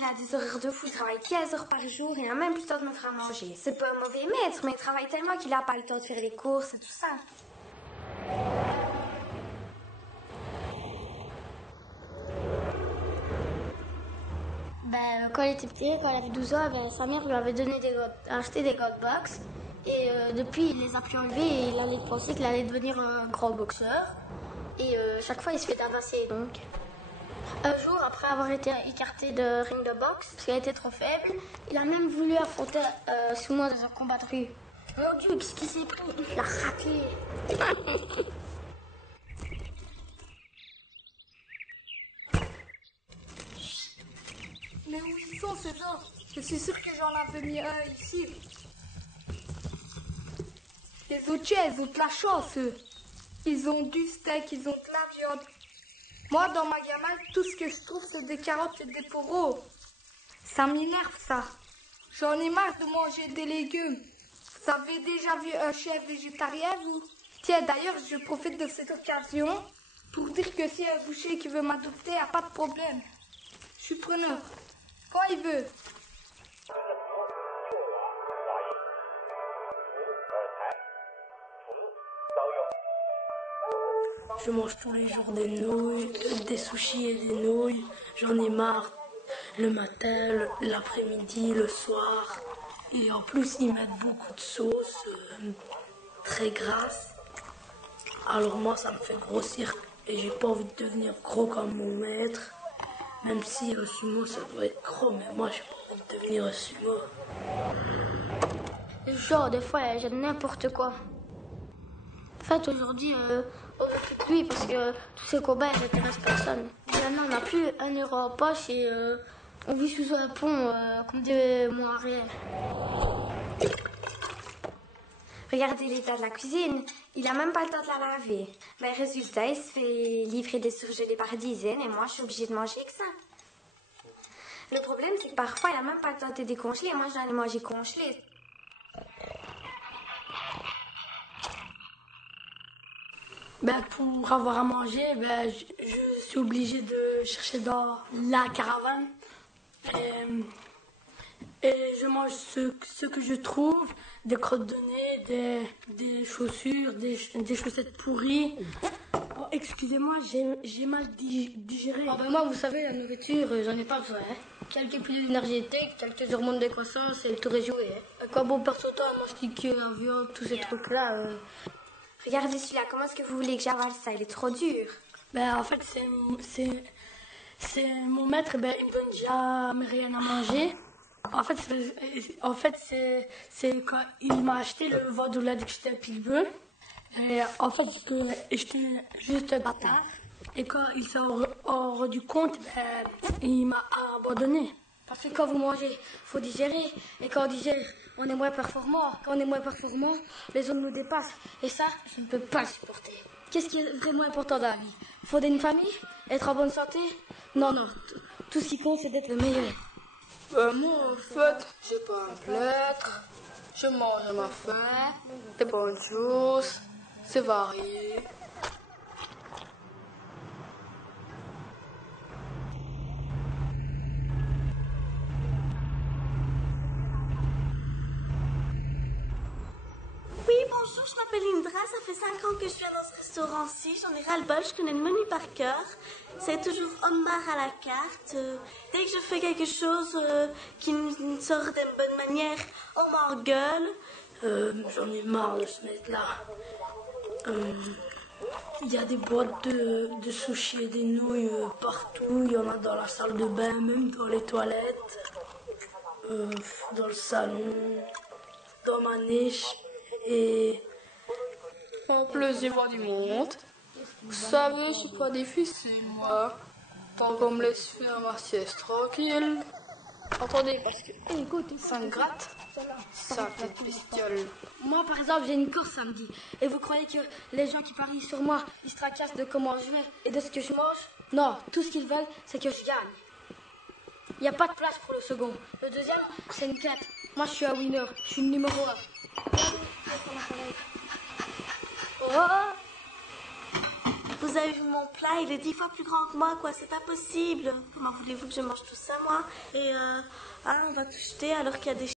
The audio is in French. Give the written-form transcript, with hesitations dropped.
il a des horaires de fou, il travaille 15 heures par jour, il n'a même plus le temps de me faire manger. C'est pas un mauvais maître, mais il travaille tellement qu'il n'a pas le temps de faire les courses et tout ça. Quand il était petit, quand il avait 12 ans, sa mère lui avait acheté des God Box. Et depuis, il les a plus enlevés et il allait penser qu'il allait devenir un grand boxeur. Et chaque fois, il se fait tabasser donc. Un jour, après avoir été écarté de ring de boxe, parce qu'il était trop faible, il a même voulu affronter Sumo dans un combat de rue. Mon Dieu, qu'est-ce qu'il s'est pris? Il l'a raté. Mais où ils sont ces gens? Je suis sûre que j'en avais mis un ici. Les autres chiens, ils ont de la chance, eux. Ils ont du steak, ils ont de la viande. Moi, dans ma gamelle, tout ce que je trouve, c'est des carottes et des poireaux. Ça m'énerve, ça. J'en ai marre de manger des légumes. Vous avez déjà vu un chef végétarien, vous? Tiens, d'ailleurs, je profite de cette occasion pour dire que s'il y a un boucher qui veut m'adopter, il n'y a pas de problème. Je suis preneur. Quand il veut. Je mange tous les jours des nouilles, des sushis et des nouilles. J'en ai marre le matin, l'après-midi, le soir. Et en plus, ils mettent beaucoup de sauce, très grasse. Alors moi, ça me fait grossir et j'ai pas envie de devenir gros comme mon maître. Même si un sumo, ça doit être gros, mais moi, j'ai pas envie de devenir un sumo. Genre, des fois, j'ai n'importe quoi. En fait, aujourd'hui, on veut plus de lui parce que tous ces combats, ils n'intéressent personne. Maintenant, on n'a plus 1 euro en poche et on vit sous un pont comme des mois arrière. Regardez l'état de la cuisine. Il a même pas le temps de la laver. Ben, résultat, il se fait livrer des surgelés par dizaines et moi, je suis obligée de manger que ça. Le problème, c'est que parfois, il a même pas le temps de les décongeler et moi, je dois les manger congelés. Ben, pour avoir à manger, ben, je suis obligée de chercher dans la caravane. Et je mange ce que je trouve, des crottes de nez, des chaussures, des chaussettes pourries. Oh, excusez-moi, j'ai mal digéré. Ah ben moi, vous savez, la nourriture, j'en ai pas besoin. Hein. Quelques pilules énergétiques, quelques hormones de croissance et le tour est joué. Hein. Quand bon perso temps à mastiquer la viande, tous ces trucs-là. Regardez celui-là, comment est-ce que vous voulez que j'avale ça? Il est trop dur. Ben, en fait, c'est mon maître, ben, il me donne jamais rien à manger. En fait, c'est quand il m'a acheté le ventre où il a dit que j'étais un pitbull. Et en fait, j'étais juste un bâtard. Et quand il s'est rendu compte, ben, il m'a abandonné. Parce que quand vous mangez, faut digérer. Et quand on digère, on est moins performant. Quand on est moins performant, les autres nous dépassent. Et ça, je ne peux pas le supporter. Qu'est-ce qui est vraiment important dans la vie? Fonder une famille? Être en bonne santé? Non, non. Tout ce qui compte, c'est d'être le meilleur. Moi, en fait, j'ai pas un plâtre. Je mange à ma faim. Des bonnes choses. C'est varié. Oui, bonjour, je m'appelle Indra, ça fait 5 ans que je viens dans ce restaurant-ci, j'en ai ras-le-bol, je connais le menu par cœur. C'est toujours homard à la carte. Dès que je fais quelque chose qui me sort d'une bonne manière, on m'engueule. J'en ai marre de ce mec-là. Il y a des boîtes de sushis et des nouilles partout. Il y en a dans la salle de bain, même dans les toilettes, dans le salon, dans ma niche. Et Mon plaisir voir du monde. Vous savez, je suis pas difficile, moi. Tant qu'on me laisse faire ma sieste tranquille. Attendez, parce que Écoute, ça me gratte. Ça petite bestiole. moi, par exemple, j'ai une course samedi. Et vous croyez que les gens qui parient sur moi, ils se tracassent de comment je vais et de ce que je mange? Non, tout ce qu'ils veulent, c'est que je gagne. Il n'y a pas de place pour le second. Le deuxième, c'est une quête. Moi, je suis un winner. Je suis le numéro 1. Oh! Vous avez vu mon plat, il est 10 fois plus grand que moi, quoi. C'est pas possible. Comment voulez-vous que je mange tout ça, moi? Et on va tout jeter alors qu'il y a des